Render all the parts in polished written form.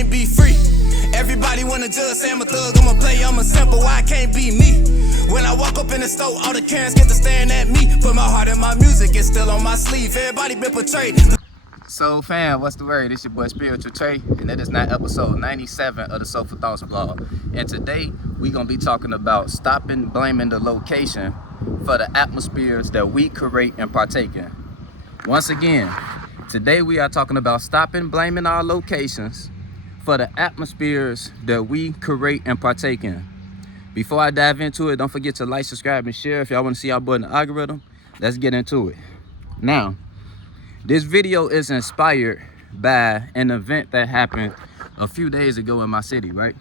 can't be free. Everybody wanna judge, say I'm a thug, I'm a player, I'm a simple, why I can't be me? When I walk up in the store, all the Karens get to staring at me. Put my heart in my music, it's still on my sleeve. Everybody been portrayed. So fam, what's the word? It's your boy Spiritual Trey, and it is now episode 97 of the Soulful Thoughts vlog. And today we gonna be talking about stopping blaming the location for the atmospheres that we create and partake in. Once again, today we are talking about stopping blaming our locations for the atmospheres that we create and partake in. Before I dive into it, don't forget to like, subscribe, and share if y'all want to see our boy in the algorithm. Let's get into it. Now, this video is inspired by an event that happened a few days ago in my city, right?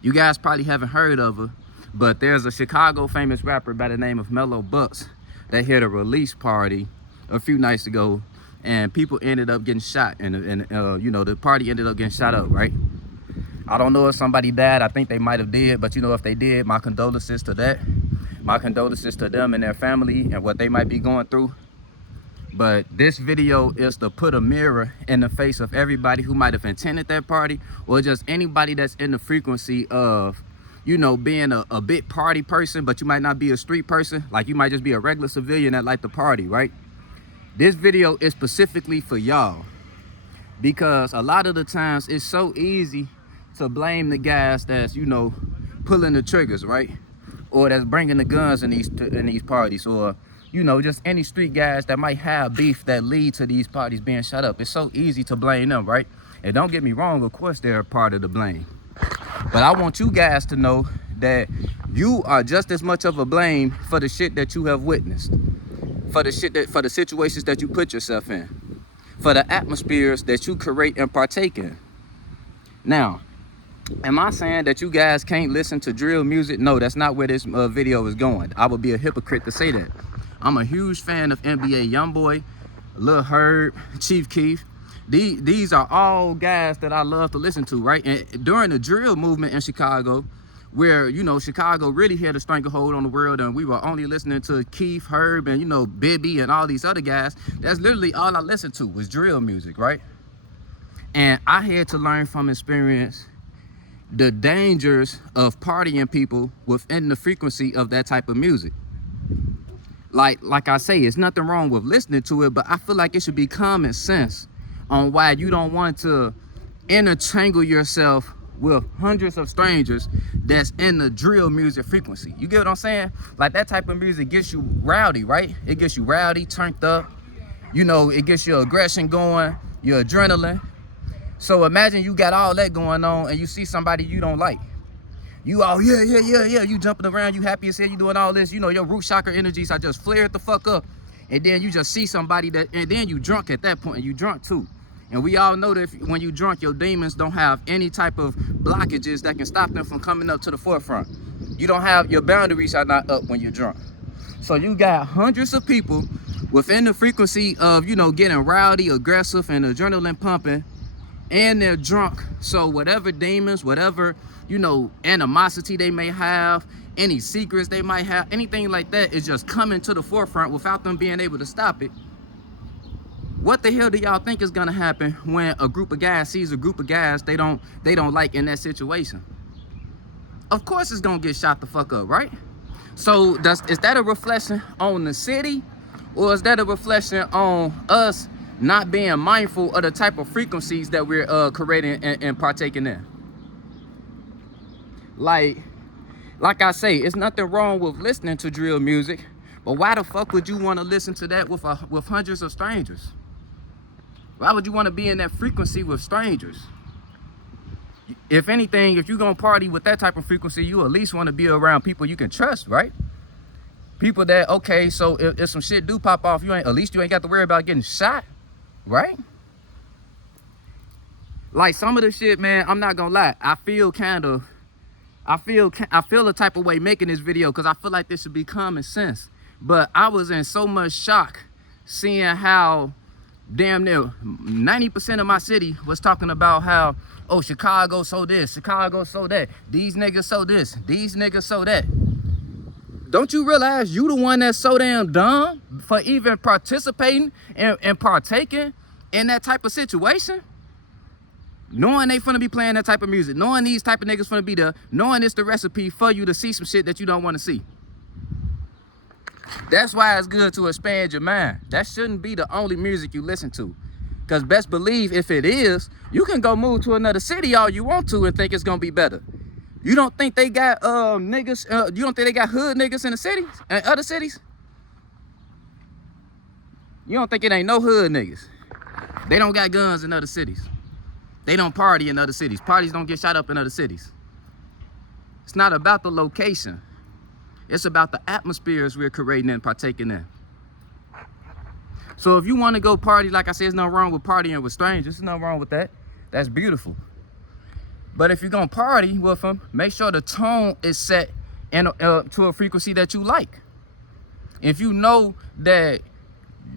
You guys probably haven't heard of her, but there's a Chicago famous rapper by the name of Mello Buckzz that had a release party a few nights ago, and people ended up getting shot, and you know, the party ended up getting shot up, right? I don't know if somebody died. I think they might have did, but you know, if they did, my condolences to that. My condolences to them and their family and what they might be going through. But this video is to put a mirror in the face of everybody who might have attended that party, or just anybody that's in the frequency of, you know, being a big party person, but you might not be a street person. Like, you might just be a regular civilian that like the party, right? This video is specifically for y'all, because a lot of the times it's so easy to blame the guys that's, you know, pulling the triggers, right? Or that's bringing the guns in these parties, or, you know, just any street guys that might have beef that lead to these parties being shut up. It's so easy to blame them, right? And don't get me wrong, of course they're a part of the blame. But I want you guys to know that you are just as much of a blame for the shit that you have witnessed, for the situations that you put yourself in, for the atmospheres that you create and partake in. Now, am I saying that you guys can't listen to drill music? No, that's not where this video is going. I would be a hypocrite to say that. I'm a huge fan of NBA Youngboy, Lil Herb, Chief Keef. These are all guys that I love to listen to, right? And during the drill movement in Chicago, where, you know, Chicago really had a stranglehold on the world, and we were only listening to Keef, Herb, and, you know, Bibby and all these other guys, that's literally all I listened to was drill music, right? And I had to learn from experience the dangers of partying people within the frequency of that type of music. Like I say, it's nothing wrong with listening to it, but I feel like it should be common sense on why you don't want to intertangle yourself with hundreds of strangers that's in the drill music frequency. You get what I'm saying? Like, that type of music gets you rowdy, right? It gets you rowdy, turned up. You know, it gets your aggression going, your adrenaline. So imagine you got all that going on and you see somebody you don't like. You all, yeah, you jumping around, you happy as hell, you doing all this, you know, your root chakra energies are just flared the fuck up. And then you just see somebody that, and then you drunk at that point, and you drunk too. And we all know that when you drunk, your demons don't have any type of blockages that can stop them from coming up to the forefront. You don't have, your boundaries are not up when you're drunk. So you got hundreds of people within the frequency of, you know, getting rowdy, aggressive, and adrenaline pumping, and they're drunk. So whatever demons, whatever, you know, animosity they may have, any secrets they might have, anything like that is just coming to the forefront without them being able to stop it. What the hell do y'all think is gonna happen when a group of guys sees a group of guys they don't like in that situation? Of course it's gonna get shot the fuck up, right? So is that a reflection on the city, or is that a reflection on us not being mindful of the type of frequencies that we're creating and partaking in? Like I say, it's nothing wrong with listening to drill music, but why the fuck would you want to listen to that with hundreds of strangers? Why would you want to be in that frequency with strangers? If anything, if you're gonna party with that type of frequency, you at least want to be around people you can trust, right? People that, okay, so if some shit do pop off, at least you ain't got to worry about getting shot, right? Like, some of the shit, man, I'm not gonna lie, I feel a type of way making this video, because I feel like this should be common sense. But I was in so much shock seeing how damn near 90% of my city was talking about how, oh, Chicago so this, Chicago so that, these niggas so this, these niggas so that. Don't you realize you the one that's so damn dumb for even participating and partaking in that type of situation? knowing they finna be playing that type of music, knowing these type of niggas finna be there, knowing it's the recipe for you to see some shit that you don't want to see. That's why it's good to expand your mind. That shouldn't be the only music you listen to. Because best believe if it is, you can go move to another city all you want to and think it's gonna be better. You don't think they got niggas, you don't think they got hood niggas in the cities and other cities? You don't think it ain't no hood niggas? They don't got guns in other cities. They don't party in other cities. Parties don't get shot up in other cities. It's not about the location. It's about the atmospheres we're creating and partaking in. So if you want to go party, like I said, there's nothing wrong with partying with strangers. There's nothing wrong with that. That's beautiful. But if you're going to party with them, make sure the tone is set to a frequency that you like. If you know that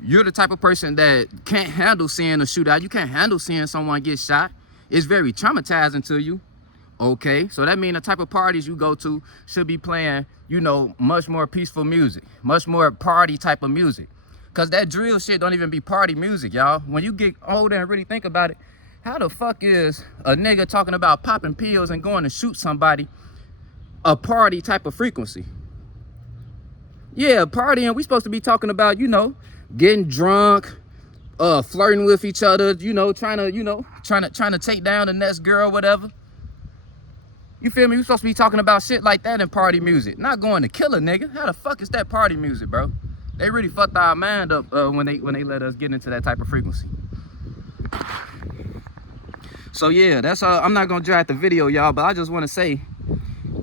you're the type of person that can't handle seeing a shootout, you can't handle seeing someone get shot, it's very traumatizing to you. Okay, so that means the type of parties you go to should be playing, you know, much more peaceful music, much more party type of music. Cause that drill shit don't even be party music, y'all. When you get older and really think about it, how the fuck is a nigga talking about popping pills and going to shoot somebody a party type of frequency? Yeah, partying, we supposed to be talking about, you know, getting drunk, flirting with each other, you know, trying to take down the next girl, whatever. You feel me? We supposed to be talking about shit like that in party music, not going to kill a nigga. How the fuck is that party music, bro? They really fucked our mind up when they let us get into that type of frequency. So yeah, that's I'm not gonna drag the video, y'all, but I just want to say,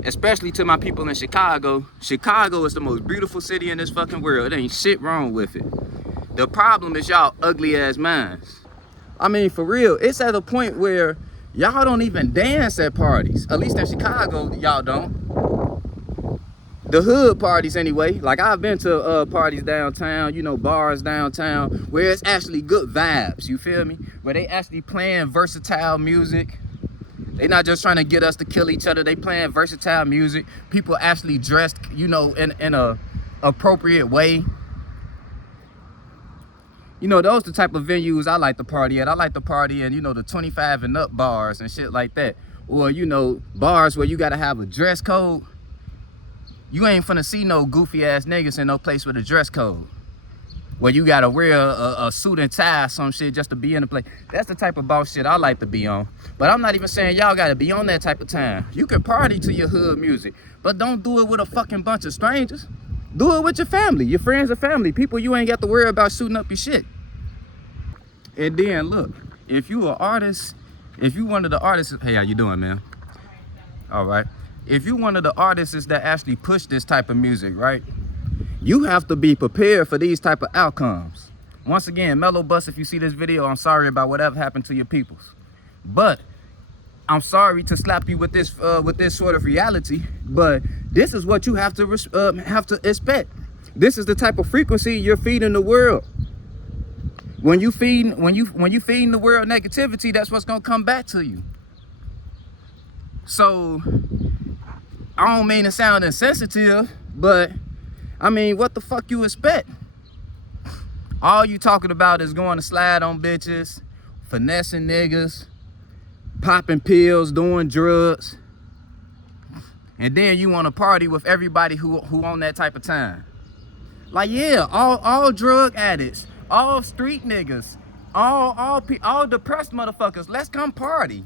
especially to my people in Chicago, Chicago is the most beautiful city in this fucking world. There ain't shit wrong with it. The problem is y'all ugly ass minds. I mean, for real, it's at a point where y'all don't even dance at parties. At least in Chicago, y'all don't. The hood parties anyway. Like I've been to parties downtown, you know, bars downtown, where it's actually good vibes, you feel me? Where they actually playing versatile music. They not just trying to get us to kill each other. They playing versatile music. People actually dressed, you know, in a appropriate way. You know, those the type of venues I like to party at. I like to party in, you know, the 25 and up bars and shit like that. Or, you know, bars where you gotta have a dress code. You ain't finna see no goofy ass niggas in no place with a dress code, where you gotta wear a suit and tie or some shit just to be in the place. That's the type of boss shit I like to be on. But I'm not even saying y'all gotta be on that type of time. You can party to your hood music, but don't do it with a fucking bunch of strangers. Do it with your family, your friends and family, people you ain't got to worry about shooting up your shit. And then look, if you an artist, if you one of the artists, hey, how you doing, man? All right. If you one of the artists that actually push this type of music, right? You have to be prepared for these type of outcomes. Once again, Mello Buckzz, if you see this video, I'm sorry about whatever happened to your peoples. But I'm sorry to slap you with this sort of reality, but this is what you have to expect. This is the type of frequency you're feeding the world. When you feeding the world negativity, that's what's gonna come back to you. So I don't mean to sound insensitive, but I mean, what the fuck you expect? All you talking about is going to slide on bitches, finessing niggas, popping pills, doing drugs, and then you want to party with everybody who on that type of time. Like, yeah, all drug addicts, all street niggas, all depressed motherfuckers, let's come party.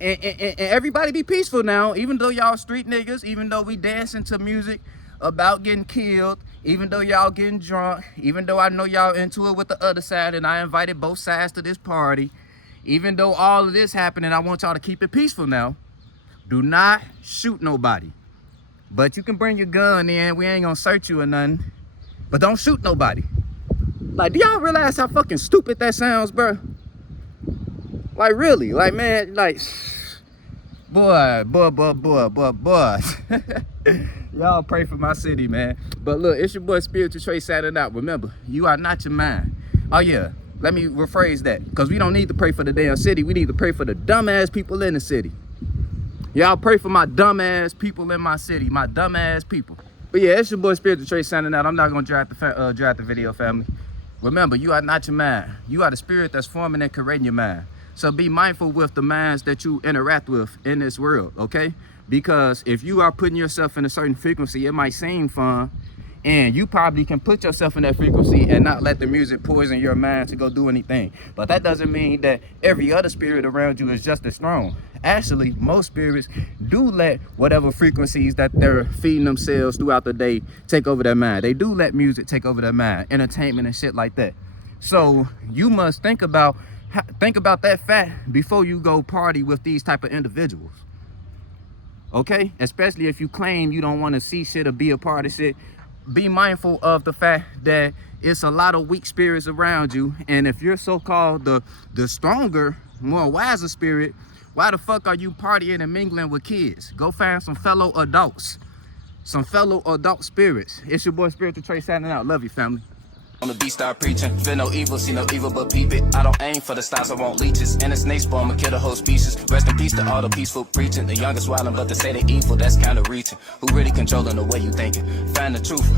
And everybody be peaceful now, even though y'all street niggas, even though we dancing to music about getting killed, even though y'all getting drunk, even though I know y'all into it with the other side and I invited both sides to this party, even though all of this happened and I want y'all to keep it peaceful now, do not shoot nobody. But you can bring your gun in, we ain't gonna search you or nothing, but don't shoot nobody. Like, do y'all realize how fucking stupid that sounds, bro? Like, really, like, man, like, boy. Y'all pray for my city, man. But look, it's your boy Spiritual Trey signing out. Remember, you are not your mind. Oh yeah, let me rephrase that, because we don't need to pray for the damn city. We need to pray for the dumbass people in the city. Y'all pray for my dumbass people in my city, my dumbass people. But yeah, it's your boy Spiritual Trey signing out. I'm not gonna drag the video, family. Remember, you are not your mind. You are the spirit that's forming and creating your mind. So be mindful with the minds that you interact with in this world, okay? Because if you are putting yourself in a certain frequency, it might seem fun, and you probably can put yourself in that frequency and not let the music poison your mind to go do anything. But that doesn't mean that every other spirit around you is just as strong. Actually, most spirits do let whatever frequencies that they're feeding themselves throughout the day take over their mind. They do let music take over their mind, entertainment and shit like that. So you must think about that fact before you go party with these type of individuals. Okay? Especially if you claim you don't want to see shit or be a part of shit. Be mindful of the fact that it's a lot of weak spirits around you, and if you're so-called the stronger, more wiser spirit, why the fuck are you partying and mingling with kids? Go find some fellow adults, some fellow adult spirits. It's your boy Spiritual Trey signing out. Love you, family. On the beat, start preaching. Feel no evil, see no evil, but peep it. I don't aim for the stars, I want leeches. And the snake spawn, I'ma kill the whole species. Rest in peace to all the peaceful preaching. The youngest wildin', but they say they evil, that's kinda reaching. Who really controlling the way you thinking? Find the truth.